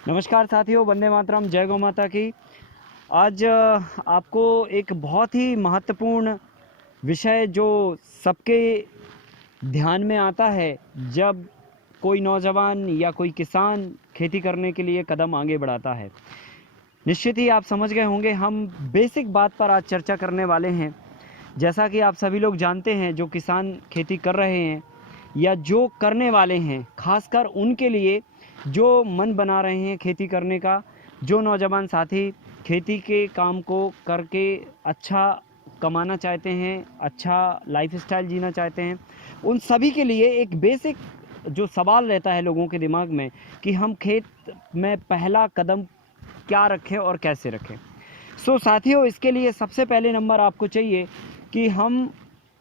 नमस्कार साथियों, वंदे मातरम, जय गौ माता की। आज आपको एक बहुत ही महत्वपूर्ण विषय जो सबके ध्यान में आता है जब कोई नौजवान या कोई किसान खेती करने के लिए कदम आगे बढ़ाता है। निश्चित ही आप समझ गए होंगे, हम बेसिक बात पर आज चर्चा करने वाले हैं। जैसा कि आप सभी लोग जानते हैं, जो किसान खेती कर रहे हैं या जो करने वाले हैं, खासकर उनके लिए जो मन बना रहे हैं खेती करने का, जो नौजवान साथी खेती के काम को करके अच्छा कमाना चाहते हैं, अच्छा लाइफस्टाइल जीना चाहते हैं, उन सभी के लिए एक बेसिक जो सवाल रहता है लोगों के दिमाग में कि हम खेत में पहला कदम क्या रखें और कैसे रखें। साथियों, इसके लिए सबसे पहले नंबर आपको चाहिए कि हम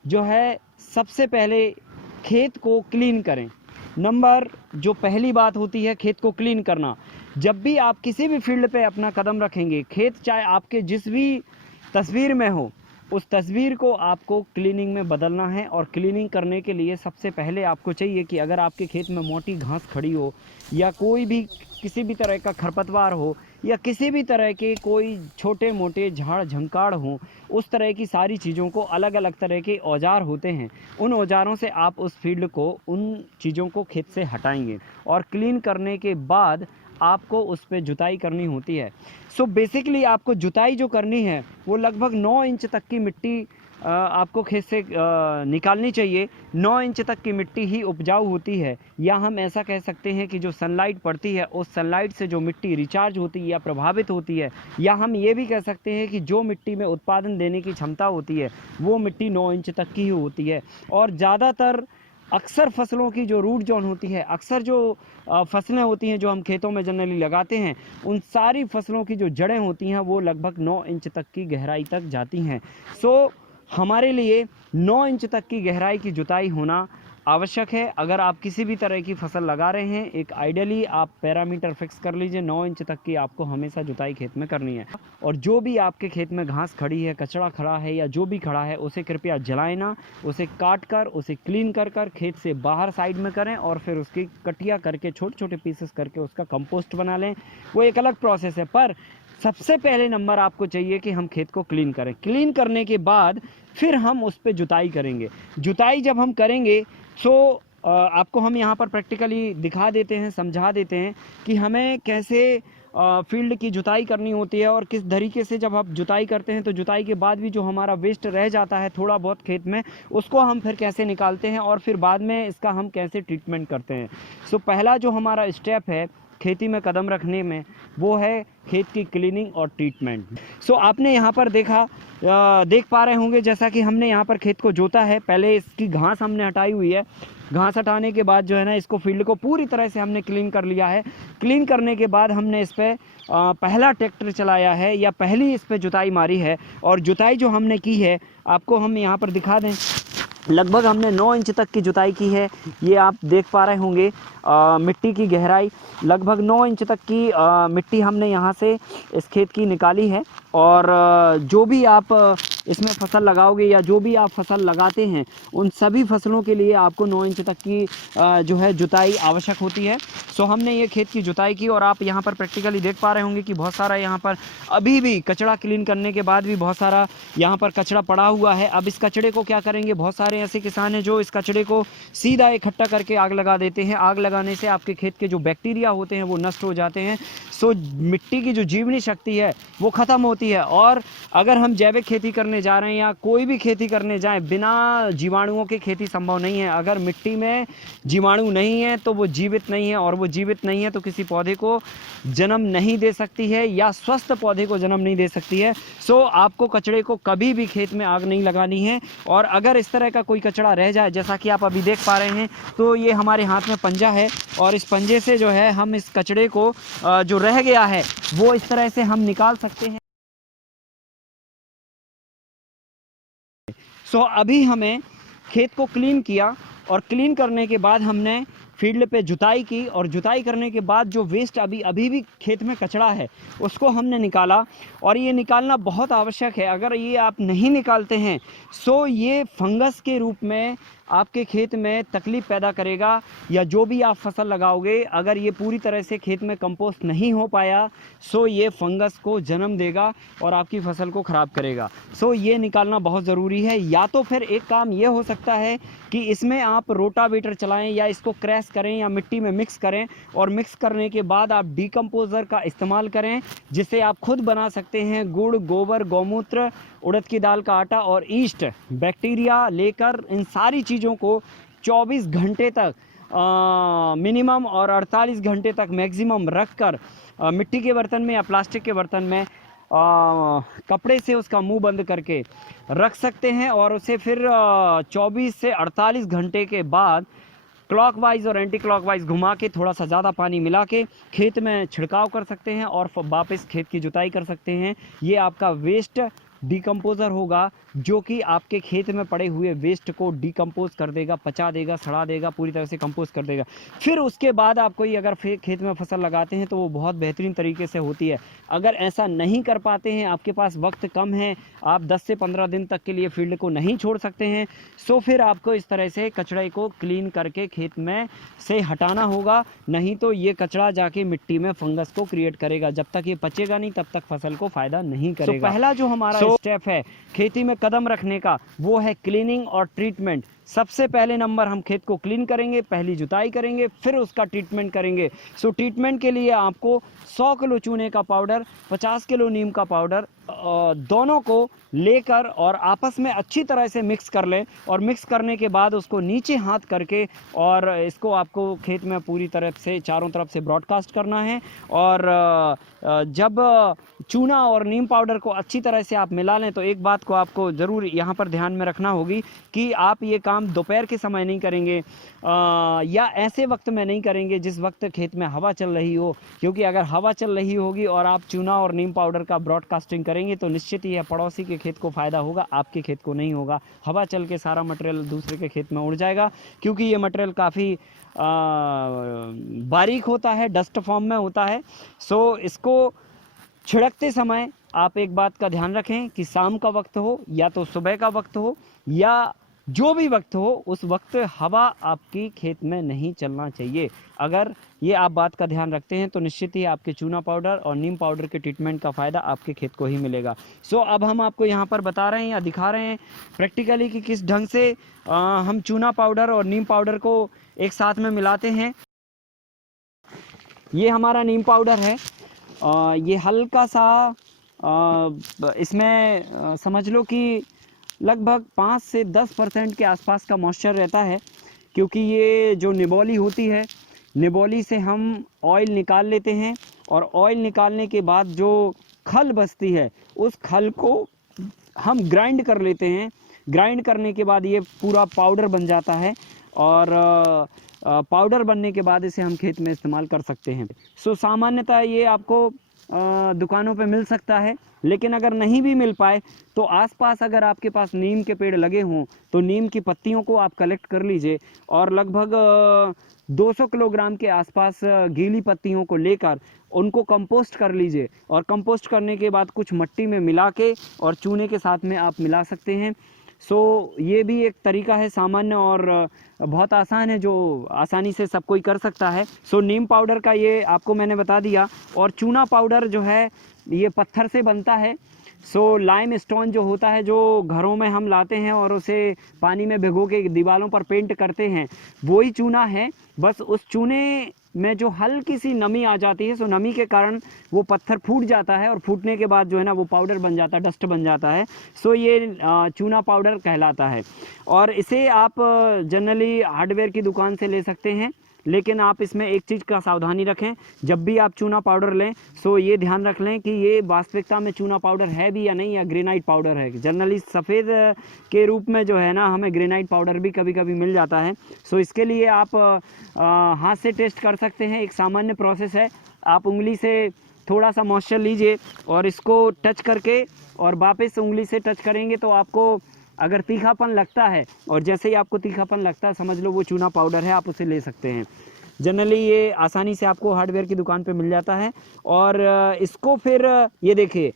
जो है सबसे पहले खेत को क्लीन करें। नंबर जो पहली बात होती है, खेत को क्लीन करना। जब भी आप किसी भी फील्ड पे अपना कदम रखेंगे, खेत चाहे आपके जिस भी तस्वीर में हो, उस तस्वीर को आपको क्लीनिंग में बदलना है। और क्लीनिंग करने के लिए सबसे पहले आपको चाहिए कि अगर आपके खेत में मोटी घास खड़ी हो या कोई भी किसी भी तरह का खरपतवार हो या किसी भी तरह के कोई छोटे मोटे झाड़ झंकाड़ हों, उस तरह की सारी चीज़ों को, अलग अलग तरह के औजार होते हैं, उन औजारों से आप उस फील्ड को, उन चीज़ों को खेत से हटाएंगे। और क्लीन करने के बाद आपको उस पर जुताई करनी होती है। बेसिकली आपको जुताई जो करनी है वो लगभग 9 इंच तक की मिट्टी आपको खेत से निकालनी चाहिए। 9 इंच तक की मिट्टी ही उपजाऊ होती है, या हम ऐसा कह सकते हैं कि जो सनलाइट पड़ती है, उस सनलाइट से जो मिट्टी रिचार्ज होती है या प्रभावित होती है, या हम ये भी कह सकते हैं कि जो मिट्टी में उत्पादन देने की क्षमता होती है वो मिट्टी 9 इंच तक की ही होती है। और ज़्यादातर अक्सर फसलों की जो रूट जोन होती है, अक्सर जो फसलें होती हैं जो हम खेतों में जनरली लगाते हैं, उन सारी फसलों की जो जड़ें होती हैं वो लगभग 9 इंच तक की गहराई तक जाती हैं। हमारे लिए 9 इंच तक की गहराई की जुताई होना आवश्यक है। अगर आप किसी भी तरह की फसल लगा रहे हैं, एक आइडियली आप पैरामीटर फिक्स कर लीजिए, 9 इंच तक की आपको हमेशा जुताई खेत में करनी है। और जो भी आपके खेत में घास खड़ी है, कचरा खड़ा है या जो भी खड़ा है, उसे कृपया जलाएं ना। उसे काट कर, उसे क्लीन कर कर खेत से बाहर साइड में करें और फिर उसकी कटिया करके, छोटे छोटे पीसेस करके उसका कंपोस्ट बना लें। वो एक अलग प्रोसेस है, पर सबसे पहले नंबर आपको चाहिए कि हम खेत को क्लीन करें। क्लीन करने के बाद फिर हम उस पर जुताई करेंगे। जुताई जब हम करेंगे आपको हम यहाँ पर प्रैक्टिकली दिखा देते हैं, समझा देते हैं कि हमें कैसे फील्ड की जुताई करनी होती है और किस तरीके से जब आप जुताई करते हैं तो जुताई के बाद भी जो हमारा वेस्ट रह जाता है थोड़ा बहुत खेत में, उसको हम फिर कैसे निकालते हैं और फिर बाद में इसका हम कैसे ट्रीटमेंट करते हैं। पहला जो हमारा स्टेप है खेती में कदम रखने में, वो है खेत की क्लीनिंग और ट्रीटमेंट। आपने यहाँ पर देख पा रहे होंगे, जैसा कि हमने यहाँ पर खेत को जोता है। पहले इसकी घास हमने हटाई हुई है। घास हटाने के बाद जो है ना, इसको फील्ड को पूरी तरह से हमने क्लीन कर लिया है। क्लीन करने के बाद हमने इस पर पहला ट्रैक्टर चलाया है या पहली इस पर जुताई मारी है। और जुताई जो हमने की है आपको हम यहाँ पर दिखा दें, लगभग हमने 9 इंच तक की जुताई की है। ये आप देख पा रहे होंगे, मिट्टी की गहराई लगभग 9 इंच तक की मिट्टी हमने यहाँ से इस खेत की निकाली है। और जो भी आप इसमें फसल लगाओगे या जो भी आप फसल लगाते हैं, उन सभी फसलों के लिए आपको 9 इंच तक की जो है जुताई आवश्यक होती है। हमने ये खेत की जुताई की और आप यहाँ पर प्रैक्टिकली देख पा रहे होंगे कि बहुत सारा यहाँ पर अभी भी कचरा क्लीन करने के बाद भी बहुत सारा यहाँ पर कचरा पड़ा हुआ है। अब इस कचड़े को क्या करेंगे, बहुत सारे ऐसे किसान हैं जो इस कचड़े को सीधा इकट्ठा करके आग लगा देते हैं। आग लगाने से आपके खेत के जो बैक्टीरिया होते हैं वो नष्ट हो जाते हैं। मिट्टी की जो जीवनी शक्ति है वो ख़त्म होती है। और अगर हम जैविक खेती करने जा रहे हैं या कोई भी खेती करने जाएं, बिना जीवाणुओं के खेती संभव नहीं है। अगर मिट्टी में जीवाणु नहीं है तो वो जीवित नहीं है, और वो जीवित नहीं है तो किसी पौधे को जन्म नहीं दे सकती है या स्वस्थ पौधे को जन्म नहीं दे सकती है। आपको कचड़े को कभी भी खेत में आग नहीं लगानी है। और अगर इस तरह का कोई कचड़ा रह जाए, जैसा कि आप अभी देख पा रहे हैं, तो ये हमारे हाथ में पंजा है और इस पंजे से जो है हम इस कचड़े को जो रह गया है वो इस तरह से हम निकाल सकते हैं। अभी हमें खेत को क्लीन किया और क्लीन करने के बाद हमने फील्ड पे जुताई की, और जुताई करने के बाद जो वेस्ट अभी भी खेत में कचरा है उसको हमने निकाला। और ये निकालना बहुत आवश्यक है, अगर ये आप नहीं निकालते हैं सो ये फंगस के रूप में आपके खेत में तकलीफ़ पैदा करेगा, या जो भी आप फसल लगाओगे अगर ये पूरी तरह से खेत में कंपोस्ट नहीं हो पाया सो ये फंगस को जन्म देगा और आपकी फसल को ख़राब करेगा। सो ये निकालना बहुत ज़रूरी है। या तो फिर एक काम ये हो सकता है कि इसमें आप रोटावेटर चलाएं या इसको क्रैश करें या मिट्टी में मिक्स करें, और मिक्स करने के बाद आप डीकम्पोज़र का इस्तेमाल करें, जिसे आप खुद बना सकते हैं। गुड़, गोबर, गौमूत्र, उड़द की दाल का आटा और ईस्ट बैक्टीरिया लेकर इन सारी चीज़ों को 24 घंटे तक मिनिमम और 48 घंटे तक मैक्सिमम रखकर मिट्टी के बर्तन में या प्लास्टिक के बर्तन में कपड़े से उसका मुंह बंद करके रख सकते हैं, और उसे फिर 24 से 48 घंटे के बाद क्लॉकवाइज और एंटी क्लॉकवाइज घुमा के थोड़ा सा ज़्यादा पानी मिला के खेत में छिड़काव कर सकते हैं और वापस खेत की जुताई कर सकते हैं। ये आपका वेस्ट डीकम्पोज़र होगा जो कि आपके खेत में पड़े हुए वेस्ट को डीकम्पोज कर देगा, पचा देगा, सड़ा देगा, पूरी तरह से कंपोज कर देगा। फिर उसके बाद आप कोई अगर खेत में फसल लगाते हैं तो वो बहुत बेहतरीन तरीके से होती है। अगर ऐसा नहीं कर पाते हैं, आपके पास वक्त कम है, आप 10 से 15 दिन तक के लिए फील्ड को नहीं छोड़ सकते हैं, सो फिर आपको इस तरह से कचड़े को क्लीन करके खेत में से हटाना होगा, नहीं तो ये कचड़ा जाके मिट्टी में फंगस को क्रिएट करेगा। जब तक ये पचेगा नहीं तब तक फसल को फ़ायदा नहीं करेगा। पहला जो हमारा स्टेप है खेती में कदम रखने का वो है क्लीनिंग और ट्रीटमेंट। सबसे पहले नंबर हम खेत को क्लीन करेंगे, पहली जुताई करेंगे, फिर उसका ट्रीटमेंट करेंगे। सो ट्रीटमेंट के लिए आपको 100 किलो चूने का पाउडर, 50 किलो नीम का पाउडर, दोनों को लेकर और आपस में अच्छी तरह से मिक्स कर लें, और मिक्स करने के बाद उसको नीचे हाथ करके और इसको आपको खेत में पूरी तरह से चारों तरफ से ब्रॉडकास्ट करना है। और जब चूना और नीम पाउडर को अच्छी तरह से आप मिला लें तो एक बात को आपको ज़रूर यहाँ पर ध्यान में रखना होगी कि आप ये काम दोपहर के समय नहीं करेंगे या ऐसे वक्त में नहीं करेंगे जिस वक्त खेत में हवा चल रही हो, क्योंकि अगर हवा चल रही होगी और आप चूना और नीम पाउडर का ब्रॉडकास्टिंग करेंगे तो निश्चित ही है पड़ोसी के खेत को फ़ायदा होगा, आपके खेत को नहीं होगा। हवा चल के सारा मटेरियल दूसरे के खेत में उड़ जाएगा, क्योंकि ये मटेरियल काफ़ी बारीक होता है, डस्ट फॉर्म में होता है। सो इसको छिड़कते समय आप एक बात का ध्यान रखें कि शाम का वक्त हो या तो सुबह का वक्त हो या जो भी वक्त हो, उस वक्त हवा आपकी खेत में नहीं चलना चाहिए। अगर ये आप बात का ध्यान रखते हैं तो निश्चित ही आपके चूना पाउडर और नीम पाउडर के ट्रीटमेंट का फ़ायदा आपके खेत को ही मिलेगा। सो अब हम आपको यहाँ पर बता रहे हैं या दिखा रहे हैं प्रैक्टिकली कि किस ढंग से हम चूना पाउडर और नीम पाउडर को एक साथ में मिलाते हैं। ये हमारा नीम पाउडर है, ये हल्का सा इसमें समझ लो कि लगभग 5 से 10% के आसपास का मॉइस्चर रहता है, क्योंकि ये जो निबोली होती है, निबोली से हम ऑयल निकाल लेते हैं, और ऑयल निकालने के बाद जो खल बचती है उस खल को हम ग्राइंड कर लेते हैं। ग्राइंड करने के बाद ये पूरा पाउडर बन जाता है, और पाउडर बनने के बाद इसे हम खेत में इस्तेमाल कर सकते हैं। सो सामान्यतः ये आपको दुकानों पे मिल सकता है, लेकिन अगर नहीं भी मिल पाए तो आसपास अगर आपके पास नीम के पेड़ लगे हों तो नीम की पत्तियों को आप कलेक्ट कर लीजिए, और लगभग 200 किलोग्राम के आसपास गीली पत्तियों को लेकर उनको कंपोस्ट कर लीजिए, और कंपोस्ट करने के बाद कुछ मिट्टी में मिला के और चूने के साथ में आप मिला सकते हैं। सो ये भी एक तरीका है सामान्य और बहुत आसान है, जो आसानी से सब कोई कर सकता है। सो नीम पाउडर का ये आपको मैंने बता दिया, और चूना पाउडर जो है ये पत्थर से बनता है। सो लाइम स्टोन जो होता है, जो घरों में हम लाते हैं और उसे पानी में भिगो के दीवारों पर पेंट करते हैं, वही चूना है। बस उस चूने में जो हल्की सी नमी आ जाती है, सो नमी के कारण वो पत्थर फूट जाता है, और फूटने के बाद जो है ना वो पाउडर बन जाता है, डस्ट बन जाता है। सो ये चूना पाउडर कहलाता है, और इसे आप जनरली हार्डवेयर की दुकान से ले सकते हैं। लेकिन आप इसमें एक चीज़ का सावधानी रखें, जब भी आप चूना पाउडर लें सो ये ध्यान रख लें कि ये वास्तविकता में चूना पाउडर है भी या नहीं, या ग्रेनाइट पाउडर है। जनरली सफ़ेद के रूप में जो है ना हमें ग्रेनाइट पाउडर भी कभी कभी मिल जाता है। सो इसके लिए आप हाथ से टेस्ट कर सकते हैं, एक सामान्य प्रोसेस है। आप उंगली से थोड़ा सा मॉइस्चर लीजिए और इसको टच करके और वापस उंगली से टच करेंगे तो आपको अगर तीखापन लगता है और जैसे ही आपको तीखापन लगता है समझ लो वो चूना पाउडर है, आप उसे ले सकते हैं। जनरली ये आसानी से आपको हार्डवेयर की दुकान पे मिल जाता है। और इसको फिर ये देखिए,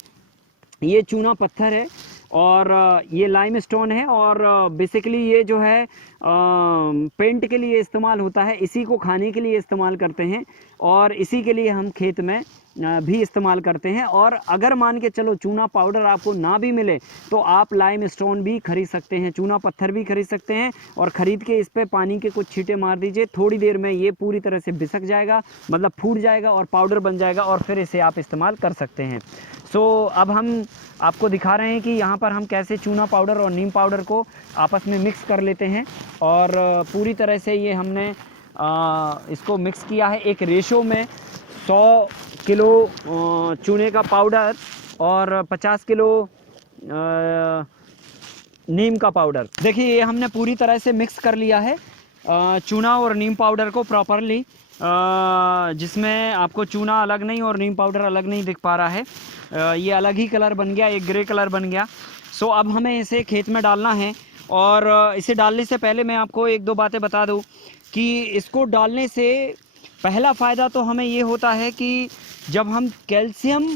ये चूना पत्थर है और ये लाइम स्टोन है और बेसिकली ये जो है पेंट के लिए इस्तेमाल होता है, इसी को खाने के लिए इस्तेमाल करते हैं और इसी के लिए हम खेत में भी इस्तेमाल करते हैं। और अगर मान के चलो चूना पाउडर आपको ना भी मिले तो आप लाइम स्टोन भी खरीद सकते हैं, चूना पत्थर भी खरीद सकते हैं और ख़रीद के इस पर पानी के कुछ छींटे मार दीजिए, थोड़ी देर में ये पूरी तरह से बिसक जाएगा, मतलब फूट जाएगा और पाउडर बन जाएगा और फिर इसे आप इस्तेमाल कर सकते हैं। सो अब हम आपको दिखा रहे हैं कि यहाँ पर हम कैसे चूना पाउडर और नीम पाउडर को आपस में मिक्स कर लेते हैं। और पूरी तरह से ये हमने इसको मिक्स किया है एक रेशो में, 100 किलो चूने का पाउडर और 50 किलो नीम का पाउडर। देखिए ये हमने पूरी तरह से मिक्स कर लिया है चूना और नीम पाउडर को प्रॉपरली, जिसमें आपको चूना अलग नहीं और नीम पाउडर अलग नहीं दिख पा रहा है। ये अलग ही कलर बन गया, एक ग्रे कलर बन गया। सो अब हमें इसे खेत में डालना है और इसे डालने से पहले मैं आपको एक दो बातें बता दूं कि इसको डालने से पहला फ़ायदा तो हमें ये होता है कि जब हम कैल्शियम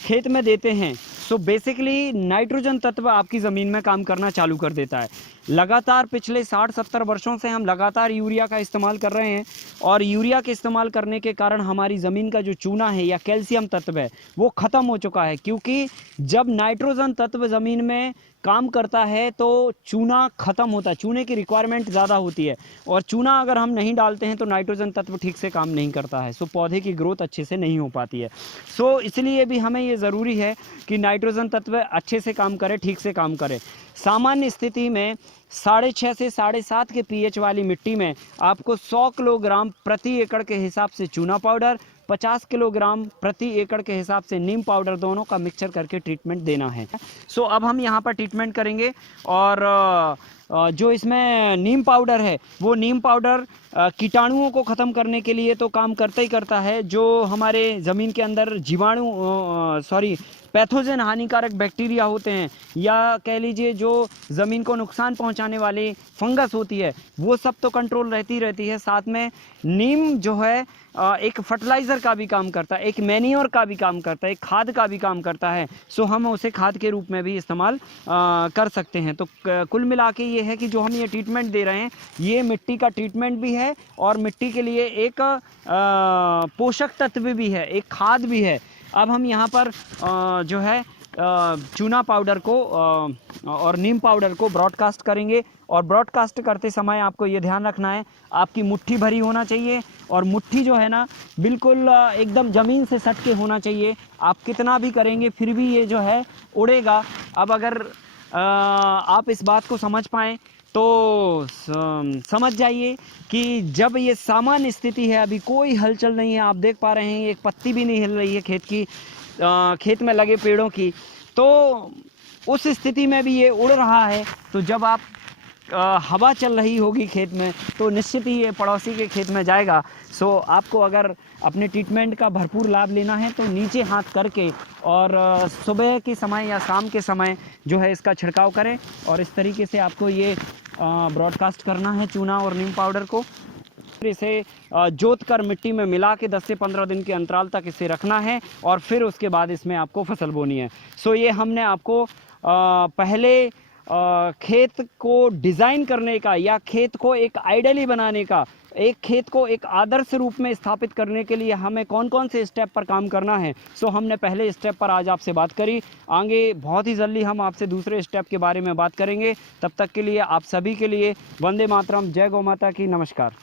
खेत में देते हैं सो बेसिकली नाइट्रोजन तत्व आपकी ज़मीन में काम करना चालू कर देता है। लगातार पिछले 60-70 वर्षों से हम लगातार यूरिया का इस्तेमाल कर रहे हैं और यूरिया के इस्तेमाल करने के कारण हमारी ज़मीन का जो चूना है या कैल्शियम तत्व है वो ख़त्म हो चुका है, क्योंकि जब नाइट्रोजन तत्व ज़मीन में काम करता है तो चूना ख़त्म होता है, चूने की रिक्वायरमेंट ज़्यादा होती है और चूना अगर हम नहीं डालते हैं तो नाइट्रोजन तत्व ठीक से काम नहीं करता है, सो पौधे की ग्रोथ अच्छे से नहीं हो पाती है। सो इसलिए भी हमें ये ज़रूरी है कि नाइट्रोजन तत्व अच्छे से काम करे, ठीक से काम करे। सामान्य स्थिति में 6.5 से 7.5 के पीएच वाली मिट्टी में आपको 100 किलोग्राम प्रति एकड़ के हिसाब से चूना पाउडर, 50 किलोग्राम प्रति एकड़ के हिसाब से नीम पाउडर, दोनों का मिक्सचर करके ट्रीटमेंट देना है। सो अब हम यहाँ पर ट्रीटमेंट करेंगे और जो इसमें नीम पाउडर है वो नीम पाउडर कीटाणुओं को ख़त्म करने के लिए तो काम करता ही करता है, जो हमारे ज़मीन के अंदर जीवाणु पैथोजन हानिकारक बैक्टीरिया होते हैं या कह लीजिए जो ज़मीन को नुकसान पहुंचाने वाली फंगस होती है वो सब तो कंट्रोल रहती है। साथ में नीम जो है एक फर्टिलाइज़र का भी काम करता है, एक मैन्योर का भी काम करता है, एक खाद का भी काम करता है। सो हम उसे खाद के रूप में भी इस्तेमाल कर सकते हैं। तो कुल मिला के ये है कि जो हम ये ट्रीटमेंट दे रहे हैं ये मिट्टी का ट्रीटमेंट भी है और मिट्टी के लिए एक पोषक तत्व भी है, एक खाद भी है। अब हम यहाँ पर जो है चूना पाउडर को और नीम पाउडर को ब्रॉडकास्ट करेंगे और ब्रॉडकास्ट करते समय आपको ये ध्यान रखना है आपकी मुट्ठी भरी होना चाहिए और मुट्ठी जो है ना बिल्कुल एकदम ज़मीन से सट के होना चाहिए। आप कितना भी करेंगे फिर भी ये जो है उड़ेगा। अब अगर आप इस बात को समझ पाएँ तो समझ जाइए कि जब ये सामान्य स्थिति है, अभी कोई हलचल नहीं है, आप देख पा रहे हैं एक पत्ती भी नहीं हिल रही है खेत की, खेत में लगे पेड़ों की, तो उस स्थिति में भी ये उड़ रहा है। तो जब आप हवा चल रही होगी खेत में तो निश्चित ही ये पड़ोसी के खेत में जाएगा। सो आपको अगर अपने ट्रीटमेंट का भरपूर लाभ लेना है तो नीचे हाथ करके और सुबह के समय या शाम के समय जो है इसका छिड़काव करें और इस तरीके से आपको ये ब्रॉडकास्ट करना है चूना और नीम पाउडर को। फिर इसे जोत कर मिट्टी में मिला के 10 से 15 दिन के अंतराल तक इसे रखना है और फिर उसके बाद इसमें आपको फसल बोनी है। सो ये हमने आपको पहले खेत को डिज़ाइन करने का या खेत को एक आइडियली बनाने का, एक खेत को एक आदर्श रूप में स्थापित करने के लिए हमें कौन कौन से स्टेप पर काम करना है, सो हमने पहले स्टेप पर आज आपसे बात करी। आगे बहुत ही जल्दी हम आपसे दूसरे स्टेप के बारे में बात करेंगे। तब तक के लिए आप सभी के लिए वंदे मातरम, जय गौ माता की, नमस्कार।